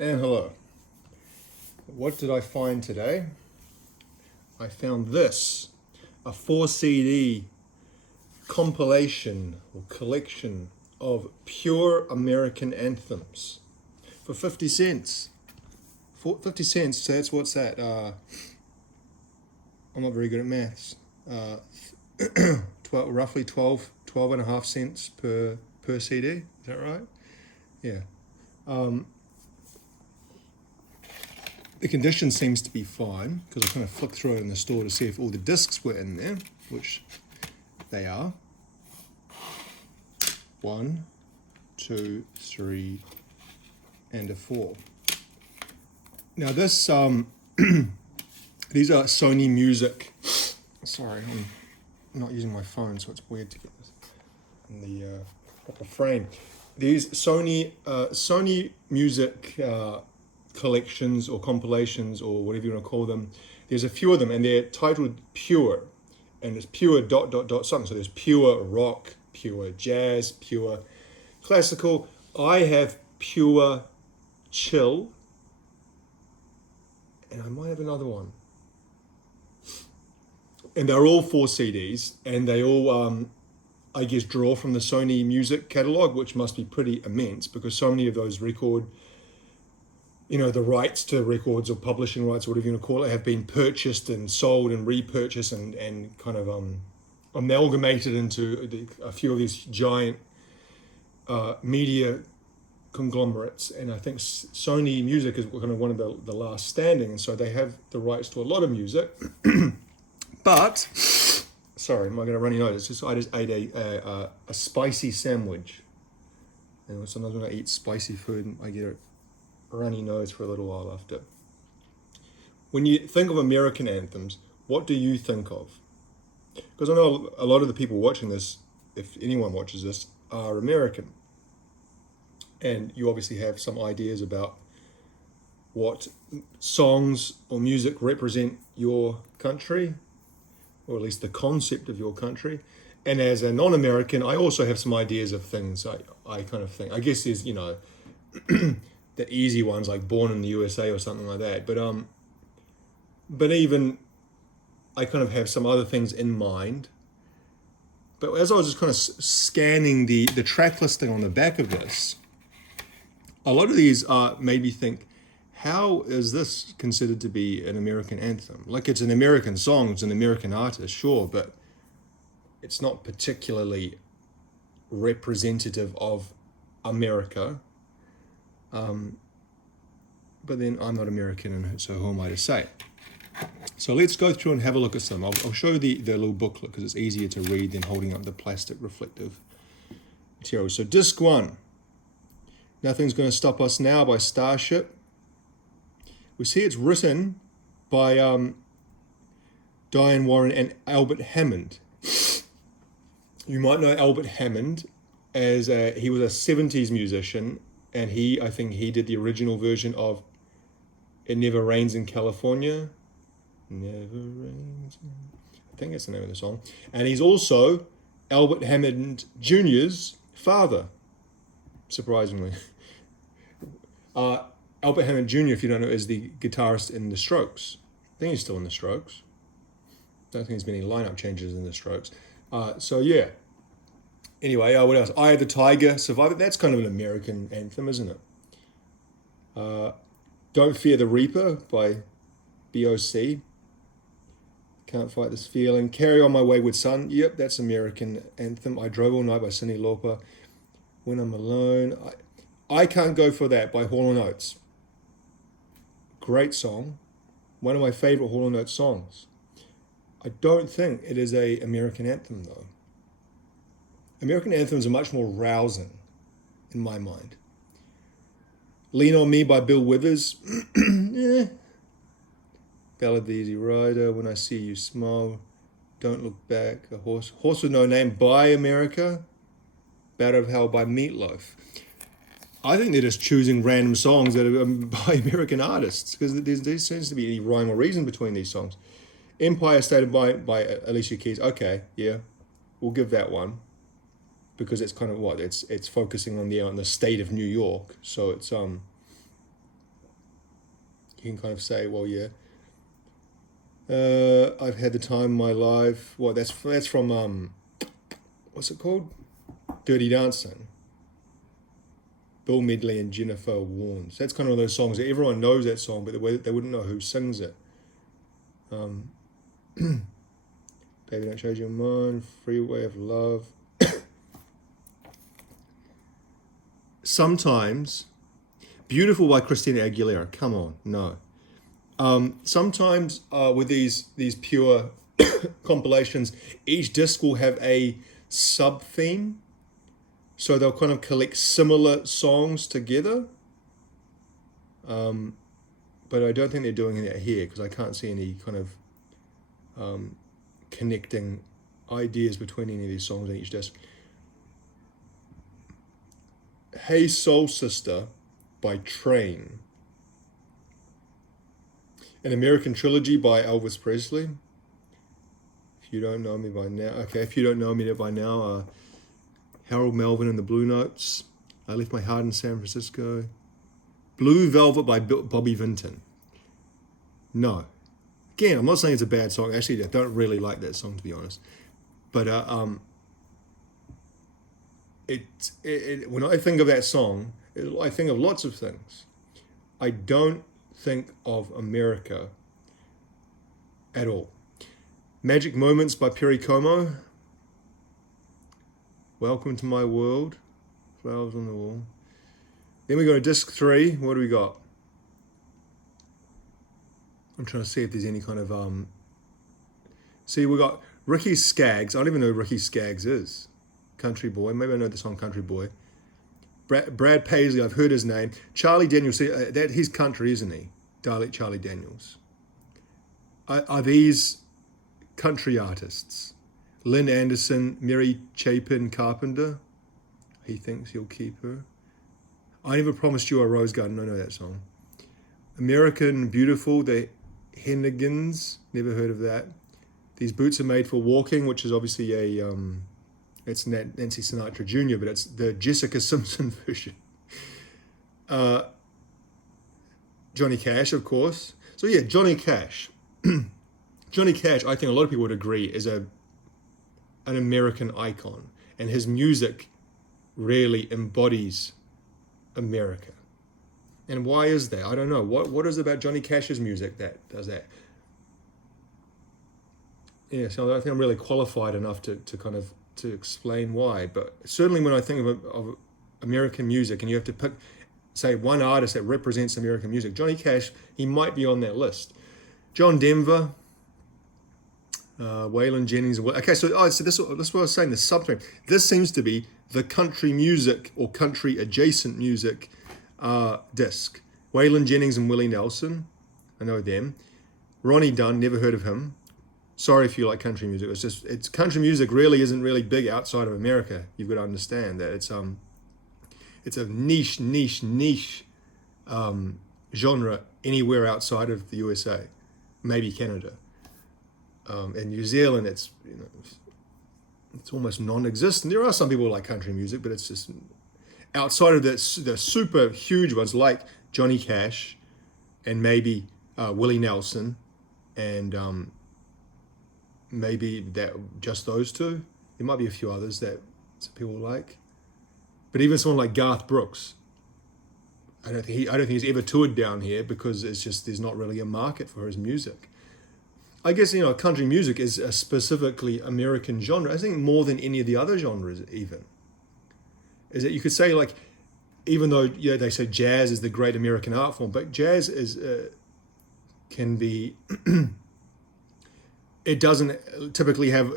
And hello. What did I find today? I found this, a 4 CD compilation or collection of pure American anthems for 50 cents. 50 cents, so that's what's that? I'm not very good at maths. 12 and a half cents per CD, is that right? Yeah. The condition seems to be fine because I kind of flicked through it in the store to see if all the discs were in there, which they are. 1, 2, 3, and a 4. Now this, these are Sony Music. Sorry, I'm not using my phone, so it's weird to get this in the proper frame. These Sony Music collections or compilations or whatever you want to call them. There's a few of them, and they're titled Pure, and it's pure ... something. So there's pure rock, pure jazz, pure classical. I have pure chill, and I might have another one. And they're all 4 CDs, and they all, I guess, draw from the Sony Music catalog, which must be pretty immense because so many of those record, the rights to records or publishing rights, or whatever you want to call it, have been purchased and sold and repurchased and kind of amalgamated into a few of these giant media conglomerates. And I think Sony Music is kind of one of the last standing, and so they have the rights to a lot of music. But, sorry, am I going to run your nose? I just ate a spicy sandwich. And sometimes when I eat spicy food, I get a runny nose for a little while after. When you think of American anthems, what do you think of? Because I know a lot of the people watching this, if anyone watches this, are American. And you obviously have some ideas about what songs or music represent your country, or at least the concept of your country. And as a non-American, I also have some ideas of things I kind of think. I guess there's, the easy ones like Born in the USA or something like that. But even I kind of have some other things in mind. But as I was just kind of scanning the track listing on the back of this, a lot of these made me think, how is this considered to be an American anthem? Like, it's an American song, it's an American artist, sure, but it's not particularly representative of America. But then I'm not American, and so who am I to say? So let's go through and have a look at some. I'll show you the little booklet because it's easier to read than holding up the plastic reflective material. So disc 1, Nothing's Gonna Stop Us Now by Starship. We see it's written by Diane Warren and Albert Hammond. You might know Albert Hammond as he was a 70s musician, and I think he did the original version of It Never Rains in California. Never rains. I think that's the name of the song. And he's also Albert Hammond Jr.'s father, surprisingly. Albert Hammond Jr., if you don't know, is the guitarist in The Strokes. I think he's still in The Strokes. I don't think there's been any lineup changes in The Strokes. So yeah. Anyway, what else? Eye of the Tiger, Survivor. That's kind of an American anthem, isn't it? Don't Fear the Reaper by B.O.C. Can't Fight This Feeling. Carry On My Wayward Son. Yep, that's American anthem. I Drove All Night by Cyndi Lauper. When I'm Alone. I Can't Go For That by Hall & Oates. Great song. One of my favorite Hall & Oates songs. I don't think it is a American anthem, though. American anthems are much more rousing, in my mind. Lean on Me by Bill Withers. Ballad of the Easy Rider, When I See You Smile, Don't Look Back, A Horse with No Name by America, Bat of Hell by Meatloaf. I think they're just choosing random songs that are by American artists because there seems to be any rhyme or reason between these songs. Empire State of Mind by Alicia Keys. Okay, yeah, we'll give that one because it's kind of it's focusing on the state of New York. So it's you can kind of say, well, yeah, I've had the time of my life. Well, that's from what's it called? Dirty Dancing. Bill Medley and Jennifer Warnes. That's kind of one of those songs that everyone knows that song, but they wouldn't know who sings it. Baby, Don't Change Your Mind, Freeway of Love. Sometimes, Beautiful by Christina Aguilera. Come on, no. Sometimes with these pure compilations, each disc will have a sub theme, so they'll kind of collect similar songs together. But I don't think they're doing that here because I can't see any kind of connecting ideas between any of these songs on each disc. Hey Soul Sister by Train. An American Trilogy by Elvis Presley. If you don't know me by now, okay, if you don't know me by now, Harold Melvin and the Blue Notes. I Left My Heart in San Francisco. Blue Velvet by Bobby Vinton. No. Again, I'm not saying it's a bad song. Actually, I don't really like that song, to be honest. But when I think of that song, I think of lots of things. I don't think of America at all. Magic Moments by Perry Como. Welcome to My World. Flowers on the Wall. Then we go to disc 3. What do we got? I'm trying to see if there's any kind of see, we got Ricky Skaggs. I don't even know who Ricky Skaggs is. Country Boy. Maybe I know the song Country Boy. Brad Paisley, I've heard his name. Charlie Daniels, see, he's country, isn't he? Dialect Charlie Daniels. Are these country artists? Lynn Anderson, Mary Chapin Carpenter. He thinks he'll keep her. I Never Promised You a Rose Garden. I know that song. American Beautiful, the Hennigans. Never heard of that. These Boots Are Made for Walking, which is obviously a it's Nancy Sinatra Jr., but it's the Jessica Simpson version. Johnny Cash, of course. So yeah, Johnny Cash. Johnny Cash, I think a lot of people would agree, is an American icon, and his music really embodies America. And why is that? I don't know. What is it about Johnny Cash's music that does that? Yeah, so I don't think I'm really qualified enough to kind of to explain why. But certainly when I think of American music, and you have to pick, say, one artist that represents American music, Johnny Cash, he might be on that list. John Denver, Waylon Jennings. Okay, so this is what I was saying, the subtrend. This seems to be the country music or country adjacent music disc. Waylon Jennings and Willie Nelson, I know them. Ronnie Dunn, never heard of him. Sorry if you like country music. It's country music really isn't really big outside of America. You've got to understand that it's a niche genre anywhere outside of the USA, maybe Canada. In New Zealand, it's almost non-existent. There are some people who like country music, but it's just outside of the super huge ones like Johnny Cash and maybe Willie Nelson and maybe that just those two. There might be a few others that some people like, but even someone like Garth Brooks, I don't think he's ever toured down here because it's just there's not really a market for his music. I guess country music is a specifically American genre. I think more than any of the other genres even. Is that you could say like, even though they say jazz is the great American art form, but jazz is can be. It doesn't typically have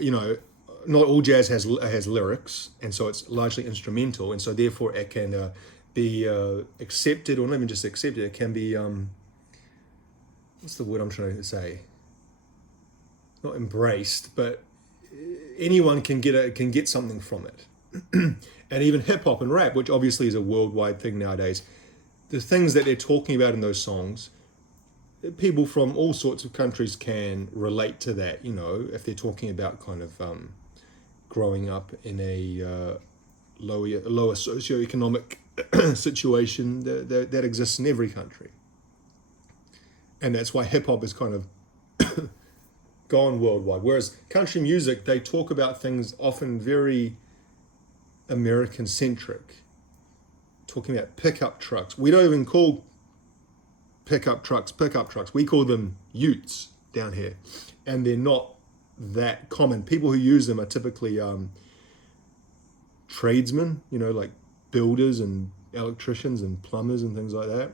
not all jazz has lyrics, and so it's largely instrumental, and so therefore it can be accepted, or not even just accepted. It can be what's the word I'm trying to say? Not embraced, but anyone can get something from it. And even hip hop and rap, which obviously is a worldwide thing nowadays, the things that they're talking about in those songs, people from all sorts of countries can relate to that. If they're talking about kind of growing up in a lower socioeconomic situation that exists in every country. And that's why hip hop is kind of gone worldwide. Whereas country music, they talk about things often very American centric, talking about pickup trucks. We don't even call pickup trucks. We call them utes down here, and they're not that common. People who use them are typically tradesmen, like builders and electricians and plumbers and things like that.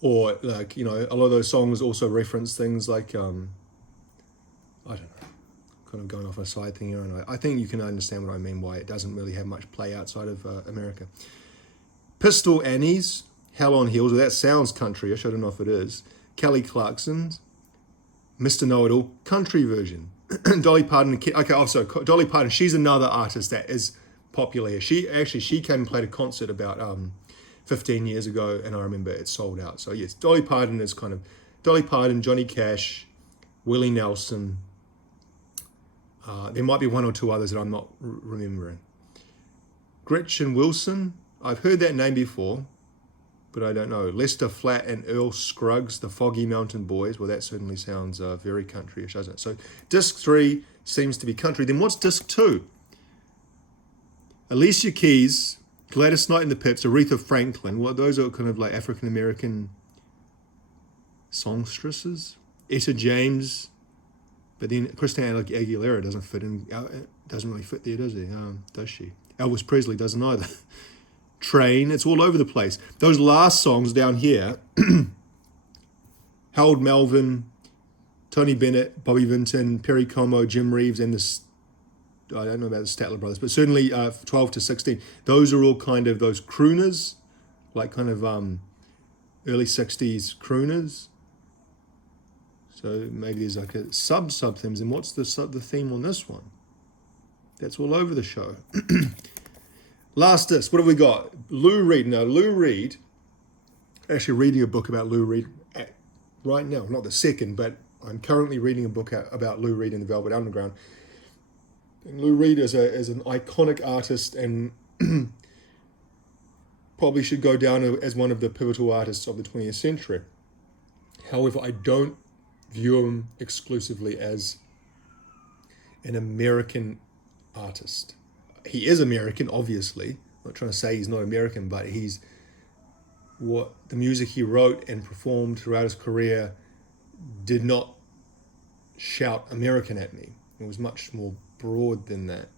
Or like, a lot of those songs also reference things like, I don't know, kind of going off a side thing here. And I think you can understand what I mean, why it doesn't really have much play outside of America. Pistol Annie's Hell on Heels, well, that sounds countryish, I don't know if it is. Kelly Clarkson's Mr. Know-It-All country version. Dolly Parton, Dolly Parton, she's another artist that is popular here. She came and played a concert about 15 years ago, and I remember it sold out. So yes, Dolly Parton is kind of Dolly Parton, Johnny Cash, Willie Nelson. There might be one or two others that I'm not remembering. Gretchen Wilson, I've heard that name before, but I don't know. Lester Flatt and Earl Scruggs, the Foggy Mountain Boys. Well, that certainly sounds very countryish, doesn't it? So disc 3 seems to be country. Then what's disc 2? Alicia Keys, Gladys Knight in the Pips, Aretha Franklin. Well, those are kind of like African-American songstresses. Etta James, but then Christina Aguilera doesn't fit in. Doesn't really fit there, does he? Does she? Elvis Presley doesn't either. Train, it's all over the place. Those last songs down here, Harold Melvin, Tony Bennett, Bobby Vinton, Perry Como, Jim Reeves, and I don't know about the Statler Brothers, but certainly 12 to 16. Those are all kind of those crooners, like kind of early 60s crooners. So maybe there's like a sub-themes. And what's the theme on this one? That's all over the show. Last disc, what have we got? Lou Reed. Now, Lou Reed, actually reading a book about Lou Reed right now. Not the second, but I'm currently reading a book about Lou Reed and the Velvet Underground. And Lou Reed is an iconic artist and probably should go down as one of the pivotal artists of the 20th century. However, I don't view him exclusively as an American artist. He is American, obviously. I'm not trying to say he's not American, but he's what the music he wrote and performed throughout his career did not shout American at me. It was much more broad than that.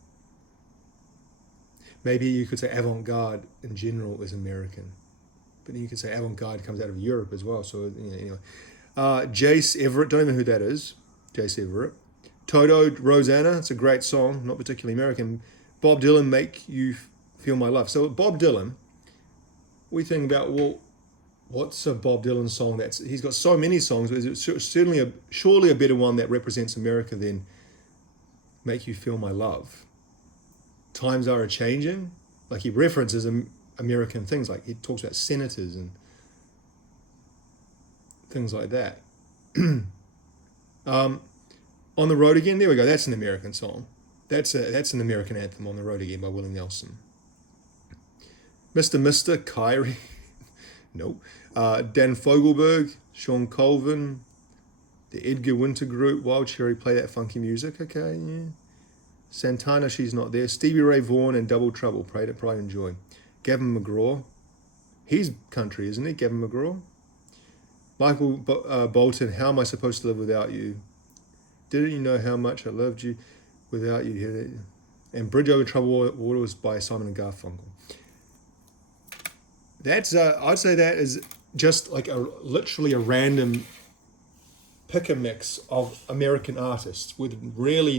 Maybe you could say avant-garde in general is American, but then you could say avant-garde comes out of Europe as well. So anyway, Jace Everett, don't even know who that is. Jace Everett. Toto, Rosanna, it's a great song, not particularly American. Bob Dylan, Make You Feel My Love. So Bob Dylan, we think about, well, what's a Bob Dylan song he's got so many songs, but it's surely a better one that represents America than Make You Feel My Love. Times are a-changing. Like he references American things, like he talks about senators and things like that. On the Road Again, there we go, that's an American song. That's an American anthem, On the Road Again by Willie Nelson. Mr. Kyrie, no. Dan Fogelberg, Sean Colvin, the Edgar Winter Group, Wild Cherry, play that funky music, okay, yeah. Santana, she's not there. Stevie Ray Vaughan and Double Trouble, pray to Pride and Joy. Gavin McGraw, he's country, isn't he, Gavin McGraw? Michael Bolton, How Am I Supposed to Live Without You? Didn't you know how much I loved you without you? And Bridge Over Troubled Waters by Simon and Garfunkel. That's I'd say that is just like literally a random pick a mix of American artists with really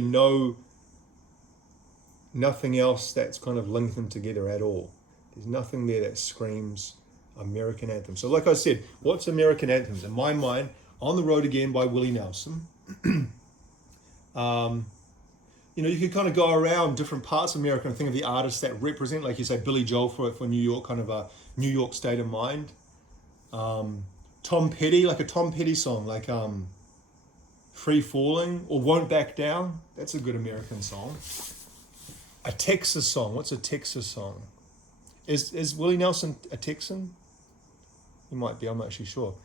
nothing else that's kind of linked them together at all. There's nothing there that screams American anthem. So like I said, what's American anthems? In my mind, On the Road Again by Willie Nelson. You could kind of go around different parts of America and think of the artists that represent, like you say, Billy Joel for New York, kind of a New York state of mind. Tom Petty, like a Tom Petty song, like Free Falling or Won't Back Down. That's a good American song. A Texas song. What's a Texas song? Is Willie Nelson a Texan? He might be, I'm not actually sure.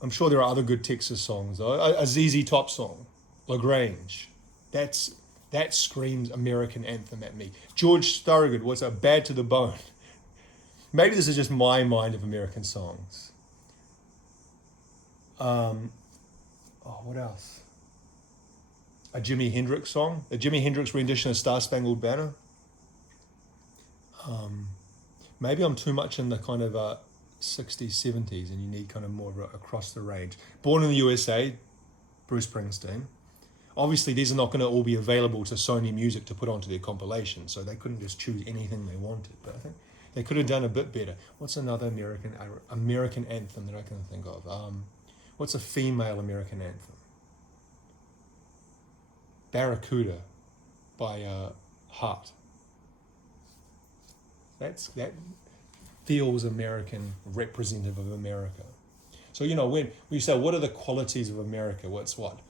I'm sure there are other good Texas songs though. A ZZ Top song, LaGrange. That screams American anthem at me. George Thorogood was a Bad to the Bone. Maybe this is just my mind of American songs. What else? A Jimi Hendrix song, a Jimi Hendrix rendition of Star Spangled Banner. Maybe I'm too much in the kind of 60s, 70s, and you need kind of more across the range. Born in the USA, Bruce Springsteen. Obviously, these are not going to all be available to Sony Music to put onto their compilation, so they couldn't just choose anything they wanted. But I think they could have done a bit better. What's another American anthem that I can think of? What's a female American anthem? Barracuda by Heart. That feels American, representative of America. So, you know, when you say, what are the qualities of America? What's what?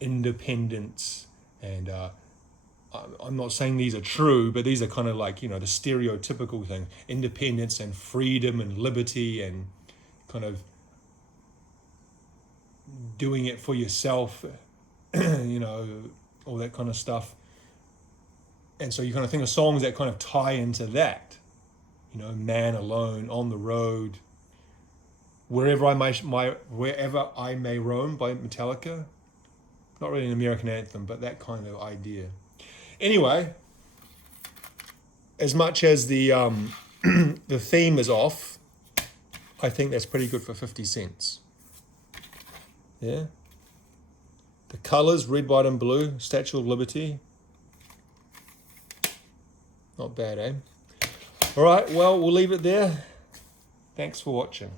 Independence, and I'm not saying these are true, but these are kind of like, you know, the stereotypical thing. Independence and freedom and liberty and kind of doing it for yourself, you know, all that kind of stuff. And so you kind of think of songs that kind of tie into that. You know, Man Alone, On the Road, Wherever I May Roam by Metallica. Not really an American anthem, but that kind of idea. Anyway, as much as the the theme is off, I think that's pretty good for 50 cents. Yeah. The colors, red, white, and blue, Statue of Liberty. Not bad, eh? All right, well, we'll leave it there. Thanks for watching.